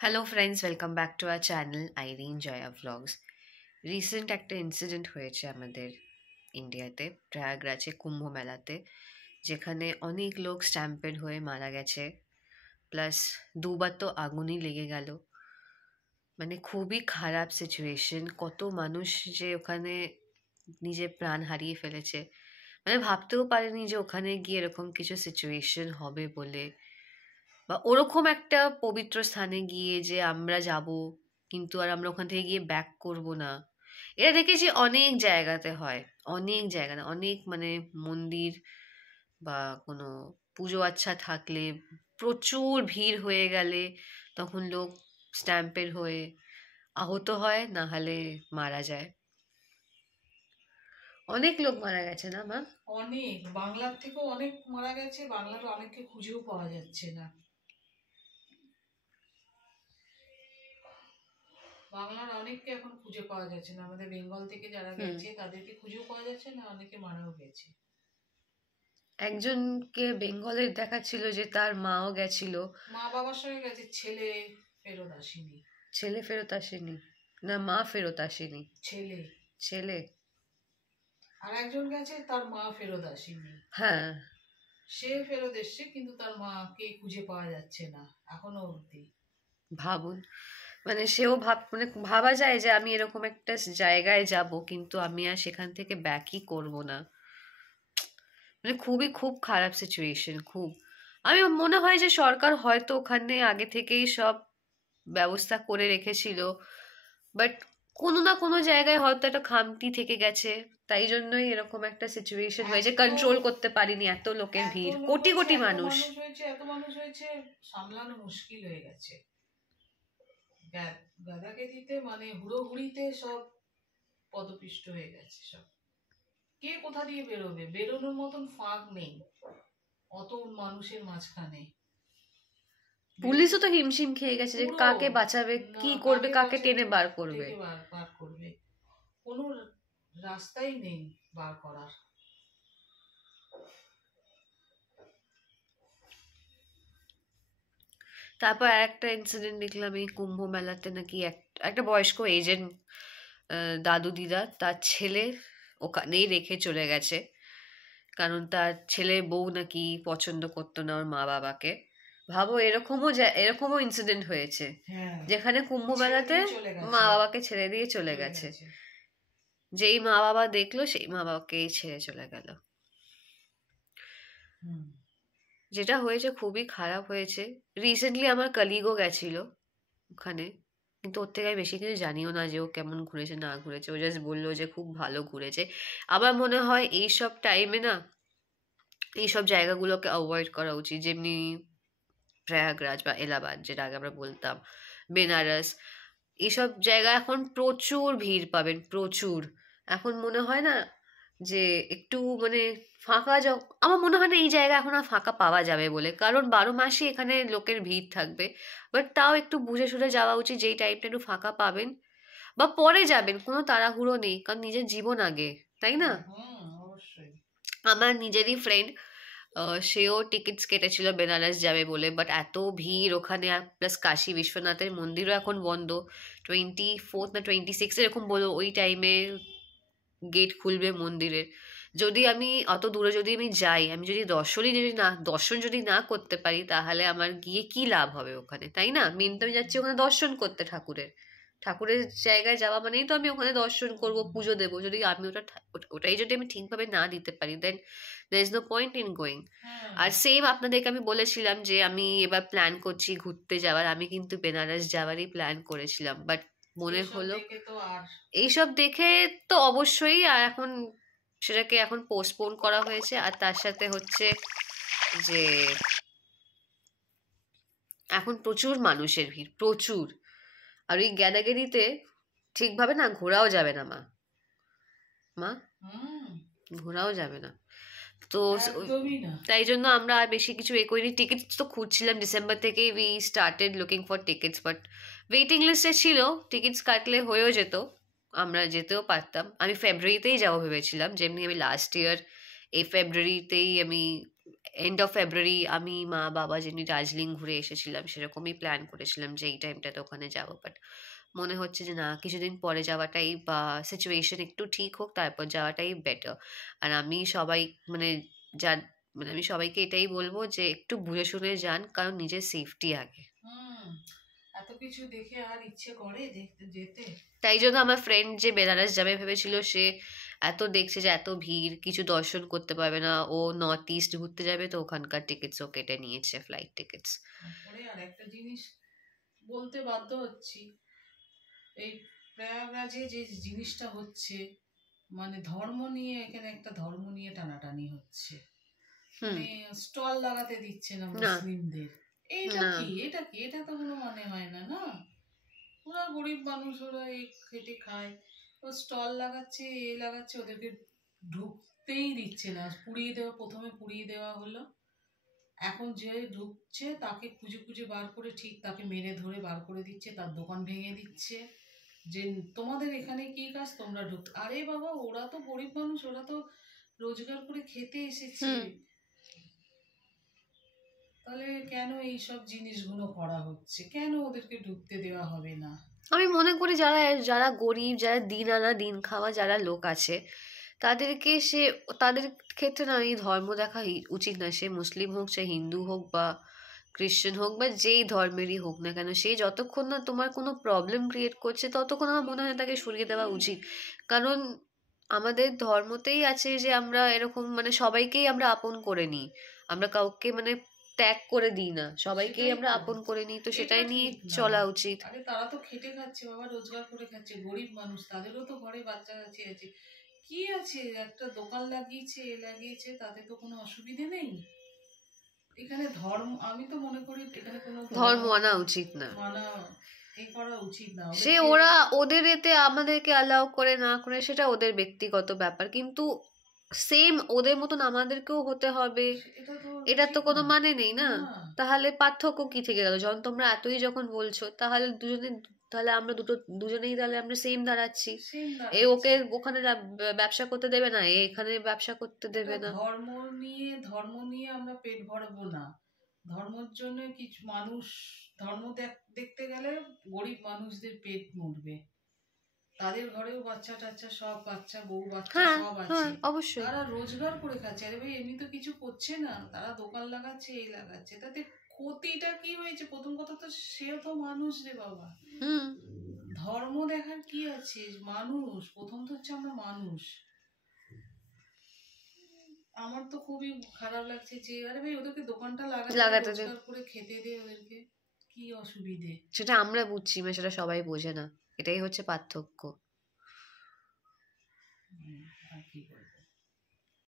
Hello friends, welcome back to our channel Irin Joya vlogs. Recent একটা incident হয়েছে আমাদের ইন্ডিয়াতে, প্রয়াগরাজে কুম্ভ মেলাতে, যেখানে অনেক লোক স্ট্যাম্পেড হয়ে মারা গেছে। প্লাস দুবার তো আগুনই লেগে গেল। মানে খুবই খারাপ সিচুয়েশন। কত মানুষ যে ওখানে নিজের প্রাণ হারিয়ে ফেলেছে, মানে ভাবতেও পারেনি যে ওখানে গিয়ে এরকম কিছু সিচুয়েশন হবে বলে, বা ওরকম একটা পবিত্র স্থানে গিয়ে যে আমরা যাব কিন্তু আর আমরা ওখান থেকে গিয়ে ব্যাক করব না। এটা দেখেছি অনেক জায়গাতে হয়, অনেক জায়গাতে, অনেক মানে মন্দির বা কোনো পুজো আচ্ছা থাকলে প্রচুর ভিড় হয়ে গেলে তখন লোক স্ট্যাম্পের হয়ে আহত হয়, না হলে মারা যায়। অনেক লোক মারা গেছে না মা? অনেক বাংলার থেকেও অনেক মারা গেছে, বাংলার অনেককে খুঁজেও পাওয়া যাচ্ছে না। বাংলার অনেককে এখন খুঁজে পাওয়া যাচ্ছে না, আমাদের বেঙ্গল থেকে যারা হুম। গেছে তাদেরকে খুঁজেও পাওয়া যাচ্ছে না, অনেকে মারাও গেছে। একজনকে বেঙ্গলের দেখাচ্ছিল যে তার মাও গেছিল। মা বাবার সঙ্গে গেছে, ছেলে ফেরত আসেনি। ছেলে ফেরত আসেনি? না, মা ফেরত আসেনি। ছেলে। ছেলে। আর একজন গেছে, তার মা ফেরত আসেনি। হ্যাঁ। সে ফেরত এসছে কিন্তু তার মাকে খুঁজে পাওয়া যাচ্ছে না এখনো অবধি। ভাবুন, মানে সেও মানে ভাবা যায় যে আমি এরকম একটা জায়গায় যাব কিন্তু আমি আর সেখান থেকে ব্যাকই করব না। মানে খুব খারাপ সিচুয়েশন, খুব। আমি মনে হয় যে সরকার হয়তো ওখানে আগে থেকেই সব ব্যবস্থা করে রেখেছিল, বাট কোনো না কোনো জায়গায় হয়তো একটা খামতি থেকে গেছে। তাই জন্যই এরকম একটা সিচুয়েশন হয়েছে, এত কন্ট্রোল করতে পারিনি, এত লোকের এত ভিড়, লোক কোটি হয়েছে, কোটি এত মানুষ। মানুষ হয়েছে, এত মানুষ হয়েছে, সামলানো মুশকিল হয়ে গেছে। গাদাকে দিতে মানে হুড়োহুড়িতে সব পদপিষ্ট হয়ে গেছে সব। কে কোথা দিয়ে বেরোবে, বেরোনোর মতন ফাঁক নেই অত মানুষের মাঝখানে। পুলিশও তো হিমশিম খেয়ে গেছে যে পুরো কাকে বাঁচাবে, না, কি করবে, কাকে কাকে বাঁচাবে, টেনে বার করবে। থেকে বার বার করবে, কোনো রাস্তাই নেই বার করার। তারপর একটা ইনসিডেন্ট দেখলাম এই কুম্ভ মেলাতে, নাকি একটা বয়স্ক এজেন্ট দাদু দিদা তার ছেলে ওখানেই রেখে চলে গেছে, কারণ তার ছেলে বউ নাকি পছন্দ করতো না ওর মা বাবাকে। ভাবো, এরকমও ইনসিডেন্ট হয়েছে, হ্যাঁ, যেখানে কুম্ভ ছেড়ে মেলাতে দিয়ে চলে মা গেছে। বাবাকে ছেড়ে দিয়ে চলে চলে গেছে। গেছে। যেই মা বাবা দেখলো সেই মা বাবাকেই ছেড়ে চলে গেল। হুম। যেটা হয়েছে খুবই খারাপ হয়েছে। রিসেন্টলি আমার কলিগও গেছিল ওখানে, কিন্তু ওর থেকে আমি বেশি কিছু জানিও না যে ও কেমন ঘুরেছে না ঘুরেছে। ও জাস্ট বললো যে খুব ভালো ঘুরেছে। আমার মনে হয় এইসব টাইমে না এইসব জায়গাগুলোকে অ্যাভয়েড করা উচিত, যেমনি প্রয়াগরাজ বা এলাহাবাদ, যেটা আগে আমরা বলতাম, বেনারস। এইসব জায়গা এখন প্রচুর ভিড় পাবেন, প্রচুর। এখন মনে হয় না যে একটু মানে আমার মনে হয় না এই জায়গা এখন আর ফাঁকা পাওয়া যাবে বলে, কারণ 12 মাসই এখানে লোকের ভিড় থাকবে। বাট তাও একটু বুঝে শুনে যাওয়া উচিত, যেই টাইমটা একটু ফাঁকা পাবেন বা পরে যাবেন, কোনো তাড়াহুড়ো নেই, কারণ নিজের জীবন আগে, তাই না? হুম, হুম, অবশ্যই। আমার নিজেরই ফ্রেন্ড, সেও টিকিটস কেটেছিল বেনারস যাবে বলে, বাট এত ভিড় ওখানে, আর প্লাস কাশী বিশ্বনাথের মন্দিরও এখন বন্ধ। 24 না 26 এরকম বলো, ওই টাইমে গেট খুলবে মন্দিরের। যদি আমি অত দূরে যদি আমি যাই, আমি যদি দর্শন যদি না করতে পারি, তাহলে আমার গিয়ে কি লাভ হবে ওখানে, তাই না? মেন তো আমি যাচ্ছি ওখানে দর্শন করতে, ঠাকুরের ঠাকুরের জায়গায় যাওয়া মানেই তো আমি ওখানে দর্শন করব, পুজো দেবো। যদি আমি ওটাই যদি আমি ঠিকভাবে না দিতে পারি, then there is no point in going. হুম। আর সেম আপনাদেরকে আমি বলেছিলাম যে আমি এবার প্ল্যান করছি ঘুরতে যাওয়ার, আমি কিন্তু বেনারস যাওয়ারই প্ল্যান করেছিলাম, বাট মনে এইসব হলো দেখে তো আর। এইসব দেখে তো অবশ্যই, আর এখন সেটাকে এখন পোস্টপোন করা হয়েছে। আর তার সাথে হচ্ছে যে এখন প্রচুর মানুষের ভিড়, প্রচুর। আর ওই গ্যাদাগেরিতে ঠিকভাবে না ঘোরাও যাবে না মা। মা, হুম। ঘোরাও যাবে না। তো একদমই না। তাই জন্য আমরা আর বেশি কিছু করিনি। টিকিটস তো খুঁজছিলাম ডিসেম্বর থেকেই, we started looking for tickets, but waiting লিস্টে ছিল। টিকিটস কাটলে হয়েও যেত, আমরা যেতেও পারতাম। আমি ফেব্রুয়ারিতেই যাবো ভেবেছিলাম, যেমনি আমি লাস্ট ইয়ার এই ফেব্রুয়ারিতেই আমি এন্ড অফ ফেব্রুয়ারি আমি মা বাবা যিনি দার্জিলিং ঘুরে এসেছিলাম সেরকমই প্ল্যান করেছিলাম যে এই টাইমটাতে ওখানে যাবো, বাট মনে হচ্ছে যে না, কিছুদিন পরে যাওয়াটাই বা সিচুয়েশন একটু ঠিক হোক তারপর যাওয়াটাই বেটার। আর আমি সবাই মানে যা মানে আমি সবাইকে এটাই বলবো যে একটু বুঝে শুনে যান, কারণ নিজের সেফটি আগে। হুম, এত কিছু দেখে আর ইচ্ছে করে দেখতে যেতে? তাই জন্য আমার ফ্রেন্ড যে বেনারস যাবে ভেবেছিল, সে এত দেখছে যে এত ভিড়, কিছু দর্শন করতে পারবে না, ও নর্থ ইস্ট ঘুরতে যাবে, তো ওখানকার টিকিটসও কেটে নিয়েছে, ফ্লাইট টিকিটস। তারপরে আর একটা জিনিস বলতে বাধ্য হচ্ছি, এই প্রয়াগরাজে যে জিনিসটা হচ্ছে, মানে ধর্ম নিয়ে, এখানে একটা ধর্ম নিয়ে টানাটানি হচ্ছে। হুম। মানে স্টল লাগাতে দিচ্ছে না না মুসলিমদের। এইটা না কি, এটা কি, এটা তো কোনো মানে হয় না, না? ওরা গরিব মানুষ, ওরা এই খেটে খায়, ও স্টল লাগাচ্ছে, এ লাগাচ্ছে, ওদেরকে ঢুকতেই দিচ্ছে না। পুড়িয়ে দেওয়া, প্রথমে পুড়িয়ে দেওয়া হলো, এখন যে ঢুকছে তাকে খুঁজে খুঁজে বার করে ঠিক তাকে মেরে ধরে বার করে দিচ্ছে, তার দোকান ভেঙে দিচ্ছে, যে তোমাদের এখানে কি কাজ, তোমরা ঢুক। আরে বাবা, ওরা তো গরিব মানুষ, ওরা তো রোজগার করে খেতে এসেছে, হুম। তাহলে কেন এই সব জিনিসগুলো করা হচ্ছে, কেন ওদেরকে ঢুকতে দেওয়া হবে না? আমি মনে করি যারা যারা গরিব, যারা দিন আনা দিন খাওয়া যারা লোক আছে, তাদেরকে সে তাদের ক্ষেত্রে না এই ধর্ম দেখা উচিত না। সে মুসলিম হোক, সে হিন্দু হোক বা খ্রিশ্চান হোক বা যেই ধর্মেরই হোক না কেন, সে যতক্ষণ না তোমার কোনো প্রবলেম ক্রিয়েট করছে ততক্ষণ আমার মনে হয় তাকে সরিয়ে দেওয়া উচিত। কারণ আমাদের ধর্মতেই আছে যে আমরা এরকম মানে সবাইকেই আমরা আপন করে নিই, আমরা কাউকে মানে ত্যাগ করে দিই না, সবাইকেই সেটাই আমরা তো, আপন করে নিই, তো এটা সেটাই নিয়ে ঠিক না। চলা উচিত। আরে তারা তো খেটে খাচ্ছে বাবা, রোজগার করে খাচ্ছে, গরিব মানুষ, তাদেরও তো ঘরে বাচ্চা কাচ্চা আছে। কি আছে, একটা দোকান লাগিয়েছে, এ লাগিয়েছে, তাতে তো কোনো অসুবিধে নেই। এখানে ধর্ম, আমি তো মনে করি এখানে কোনো ধর্ম ধর্ম আনা উচিত না। মানা এ করা উচিত না সে ওদেরকে। ওরা ওদের এতে আমাদেরকে অ্যালাউ করে না করে সেটা ওদের ব্যক্তিগত ব্যাপার, কিন্তু সেম ওদের মতন আমাদেরকেও হতে হবে এটা তো এটা তো ঠিক কোনো না। মানে নেই না। না, তাহলে পার্থক্য কি থেকে গেল? যখন তোমরা এতই যখন বলছো, তাহলে দুজনে, তাহলে আমরা দুজনেই তাহলে আমরা সেম দাঁড়াচ্ছি। সেম এ ওকে দাঁড়াচ্ছে। ওখানে ব্যবসা করতে দেবে না, এ এখানে ব্যবসা করতে একটা দেবে না। ধর্ম নিয়ে আমরা পেট ভরাবো না। ধর্মের জন্য কিছু মানুষ, ধর্ম দেখতে গেলে গরিব মানুষদের পেট মরবে, তাদের ঘরেও বাচ্চা টাচ্চা সব, বাচ্চা বউ বাচ্চা হ্যাঁ সব হ্যাঁ, আছে, অবশ্যই। তারা রোজগার করে খাচ্ছে। আরে ভাই, এমনি তো কিছু করছে না, তারা দোকান লাগাচ্ছে, এই লাগাচ্ছে, তাতে ক্ষতিটা কি হয়েছে? প্রথম কথা তো সেও তো মানুষ রে বাবা। হুম। ধর্ম দেখার কি আছে, মানুষ প্রথম তো হচ্ছে, আমরা মানুষ। আমার তো খুবই খারাপ লাগছে যে, আরে ভাই, ওদেরকে দোকানটা লাগাতে দে, লাগাতে দে, রোজগার করে খেতে দে ওদেরকে, কি অসুবিধে? সেটা আমরা বুঝছি মানে সেটা সবাই বোঝে না, এটাই হচ্ছে পার্থক্য। আর কি বলবো।